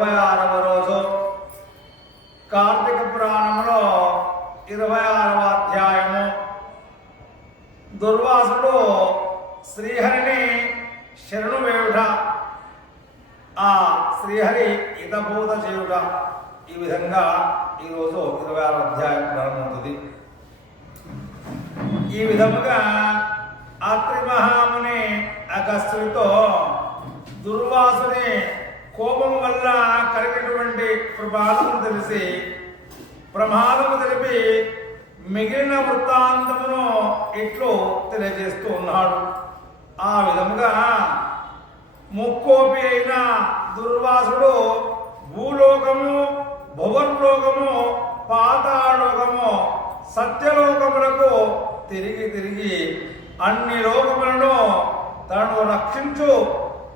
ఇరవై ఆరవ రోజు. కార్తీక పురాణంలో ఇరవై ఆరవ అధ్యాయము. దుర్వాసుడు శ్రీహరిని శరణు వేయుట ఆ శ్రీహరి హితభూత చేయుట ఈ విధంగా ఈరోజు ఇరవై ఆరవ అధ్యాయం ప్రారంభమవుతుంది. ఈ విధముగా అత్రి మహాముని అగస్త్యుతో దుర్వాసుని కోపం వల్ల కలిగినటువంటి ప్రమాదము తెలిసి ప్రమాదము తెలిపి మిగిలిన వృత్తాంతమును ఇట్లు తెలియజేస్తూ ఉన్నాడు. ఆ విధముగా ముక్కోపి అయిన దుర్వాసుడు భూలోకము భువర్లోకము పాతాళలోకము సత్యలోకములకు తిరిగి తిరిగి అన్ని లోకములను తను రక్షించు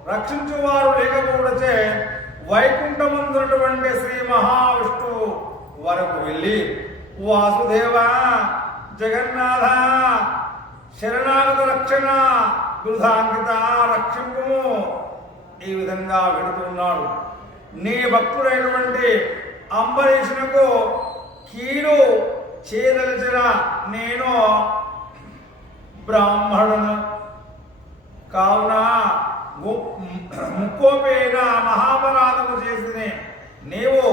రక్షించువారు లేకపోవడచే వైకుంఠమందున్నటువంటి శ్రీ మహావిష్ణువు వరకు వెళ్ళి వాసుదేవ జగన్నాథ శరణాగత రక్షణ బృధాంకిత రక్షింపు ఈ విధంగా వెళుతున్నాడు నీ భక్తుడైనటువంటి అంబరీషునకు కీడు చేయదలిచిన నేను బ్రాహ్మణును కావున ము- ముక్కోపేన మహాపరాధము చేసినే నీవు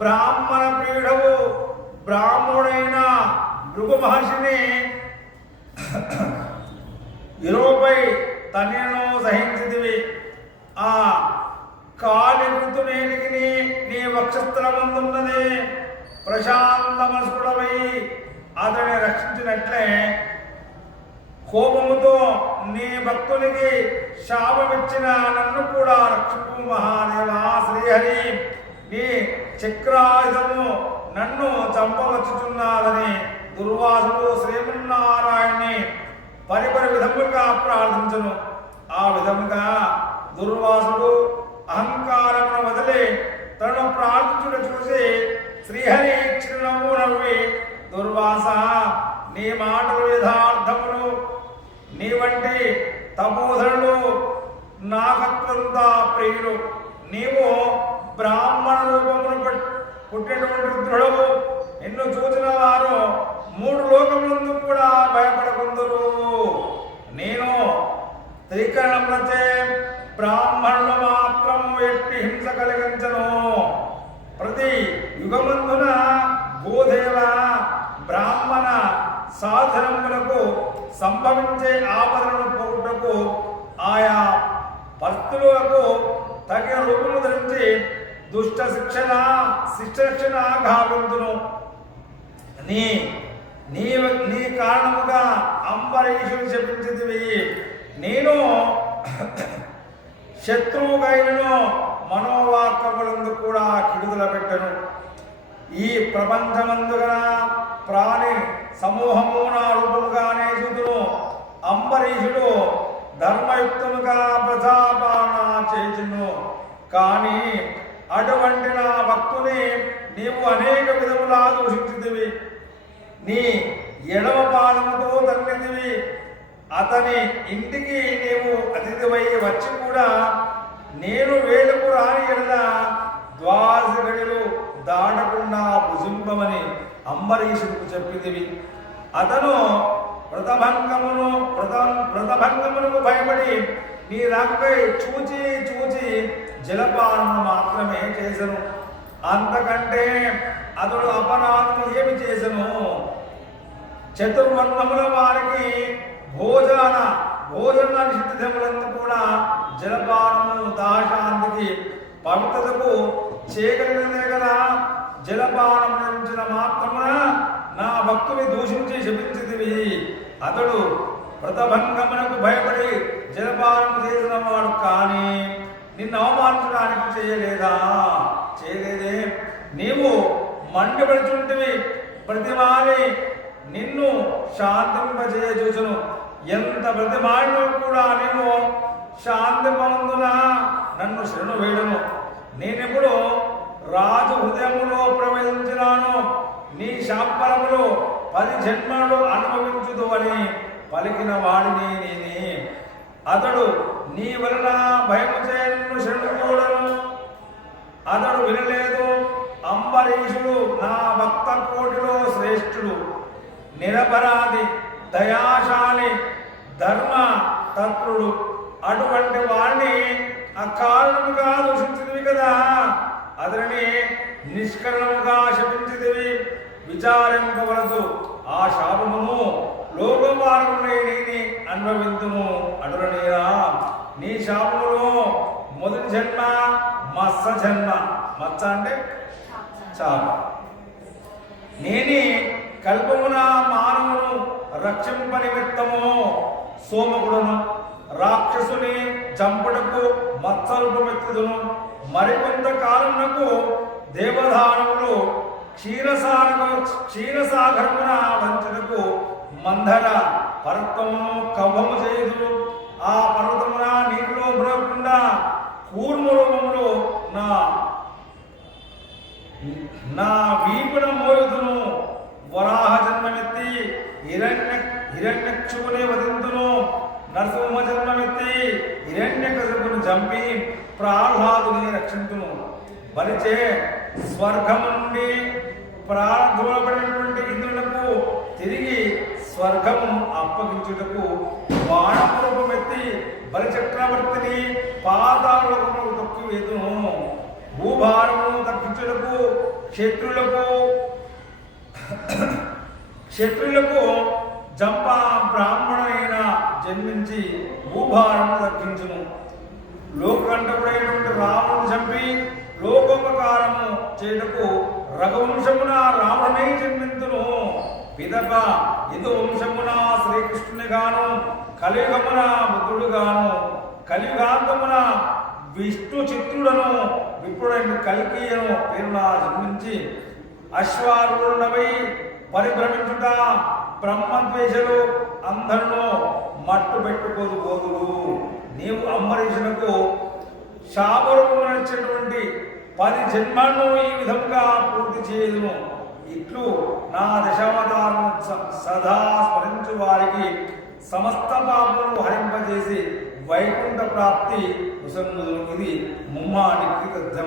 బ్రాహ్మణ పీఠము బ్రాహ్మణుడైన భృగు మహర్షిని ఇరువుపై తనను సహించితివి. ఆ కాలి మృతునేనికి నీ నీ వక్షస్థలమందున్నది. ప్రశాంత మనసుడవై అతని రక్షించినట్లే కోపముతో నీ భక్తునికి శాపమిచ్చిన నన్ను కూడా రక్షకు మహాదేవా శ్రీహరి. నీ చక్రాయుధము నన్ను చంపవచ్చుచున్నాదని దుర్వాసుడు శ్రీమన్నారాయణ్ణి పరిపరి విధముగా ప్రార్థించను. ఆ విధముగా దుర్వాసుడు అహంకారమును వదిలి తనను ప్రార్థించుట చూసి శ్రీహరి చిరునవ్వు నవ్వి దుర్వాస నీ మాటలు యథార్థమును నీ వంటి తపోధరుడు నాకత్వంత ప్రియుడు నీవు బ్రాహ్మణ రూపమును పుట్టినటువంటి రుద్రుడవు నిన్ను చూసిన వారు మూడు లోకములందు కూడా భయపడకుందరు. నేను త్రికరణములచే బ్రాహ్మణులు మాత్రం ఎట్టి హింస కలిగించను. ప్రతి యుగమందున భూదేవ బ్రాహ్మణ సాధనములకు సంభవించే ఆపదలను పోగొట్టుకు ఆయా భక్తులకు తగిన రూపము ధరించి దుష్ట శిక్షణ శిక్షణ గావిందును నీ నీ నీ కారణముగా అంబరీషుని చెప్పించితివి నేను శత్రువుగైనను మనోవాక్యములందు కూడా కిడుదల పెట్టను ఈ ప్రపంచమందుగా ప్రాణి సమూహము నా రూపముగానే చూదును అంబరీషుడు ధర్మయుక్తముగా ప్రజాపాలన చేయుచును. కానీ అటువంటి నా భక్తుని నీవు అనేక విధములా దూషించితివి. నీ ఎడవ పాదముతో తన్నిదివి అతని ఇంటికి నీవు అతిథివై వచ్చి కూడా నేను వేలకు రాని ఎడల ద్వాదశ గడిలు దాటకుండా భుజింపమని అంబరీషుడికి చెప్పిదివి అతను వ్రతభంగమును వ్రత వ్రతభంగమునకు భయపడి నీ రాకపై చూచి చూచి జలపానము మాత్రమే చేశను అంతకంటే అతడు అపరాధము ఏమి చేశను చతుర్వర్ణముల వారికి భోజన భోజన నిషిద్ధములందు కూడా జలపానము దాశాంతికి పవిత్రతకు చేయగలిగినదే కదా? జలపానము మాత్రం నా భక్తుని దూషించి శపించితివి. అతడు వ్రతభంగమునకు భయపడి జలపానం చేసిన వాడు కానీ నిన్ను అవమానించడానికి చేయలేదా? చేయలేదే. నీవు మండిపడుచుంటివి. ప్రతిమాని నిన్ను శాంతింపజేయ చూచును ఎంత ప్రతిమాడినో కూడా నీవు శాంతి పొందున నన్ను శరణు వేడును నేనెప్పుడు రాజు హృదయంలో ప్రవేశించినాను. నీ శాపరములు పది జన్మలు అనుభవించుదు అని పలికిన వాడిని నేనే. అతడు నీ వలన భయము చేయను శరణుకోడను అతడు వినలేదు. అంబరీషుడు నా భక్త కోటిలో శ్రేష్ఠుడు. నిరపరాధి దయాశాలి ధర్మ తత్రుడు అటువంటి వాణ్ణి అకారణముగా దూషించినవి కదా. అతనిని నిష్కరణముగా శపించితివి. విచారింపవలదు. ఆ శాపమును లోకమార్గునే నేని అనుభవింతును అటులనేరా నీ శాపములో మొదటి జన్మ మత్స జన్మ. మత్స అంటే చాప. నేనే కల్పమున మానవును రక్షింప నిమిత్తము సోమకుడును రాక్షసుని చంపుటకు మత్సరూపమెత్తుదును మరికొంత కాలమునకు దేవదానములు క్షీరసాగ క్షీరసాగరమున వంచుటకు మందర పర్వతమును కవ్వము చేయదు ఆ పర్వతమున నీటిలో బ్రవకుండా కూర్మరూపములు నా నా వీపున మోయుదును. వరాహ జన్మమెత్తి హిరణ్య హిరణ్యక్షుకుని వదింతును నరసింహ జన్మమెత్తి హిరణ్యకశపును చంపి ప్రహ్లాదుని రక్షింతును. బలిచే స్వర్గము నుండి ప్రారంభమైనటువంటి ఇంద్రులకు తిరిగి స్వర్గము అప్పగించుటకు బాణపూర్వమెత్తి బలి బలిచక్రవర్తిని పాదాలకు తొక్కి వేదును. భూభారమును తగ్గించుటకు శత్రులకు శత్రులకు జంప బ్రాహ్మణైన జన్మించి భూభారము తగ్గించును. లోకంఠకుడైనటువంటి రాముని చంపి లోకోపకారము చేయుటకు రఘువంశమున రావణమై జన్మింతును. పిదప ఇది వంశమున శ్రీకృష్ణుని గాను కలియుగమున బుద్ధుడుగాను కలియుగాంతమున విష్ణు చిత్రుడను విప్పుడైన కల్కీయను పేరున జన్మించి అశ్వారూఢమై పరిభ్రమించుట బ్రహ్మద్వేషలు అందరిలో మట్టు పెట్టుకోదు బోధులు నీవు అంబరీషునకు శాపరూపమైనటువంటి పది జన్మలను ఈ విధంగా పూర్తి చేయదును. ఇట్లు నా దశావతారము స- సదా స్మరించు వారికి సమస్త పాపములు హరింపజేసి వైకుంఠ ప్రాప్తి ముసంగుదును ఇది ముమ్మానికి తథ్యం.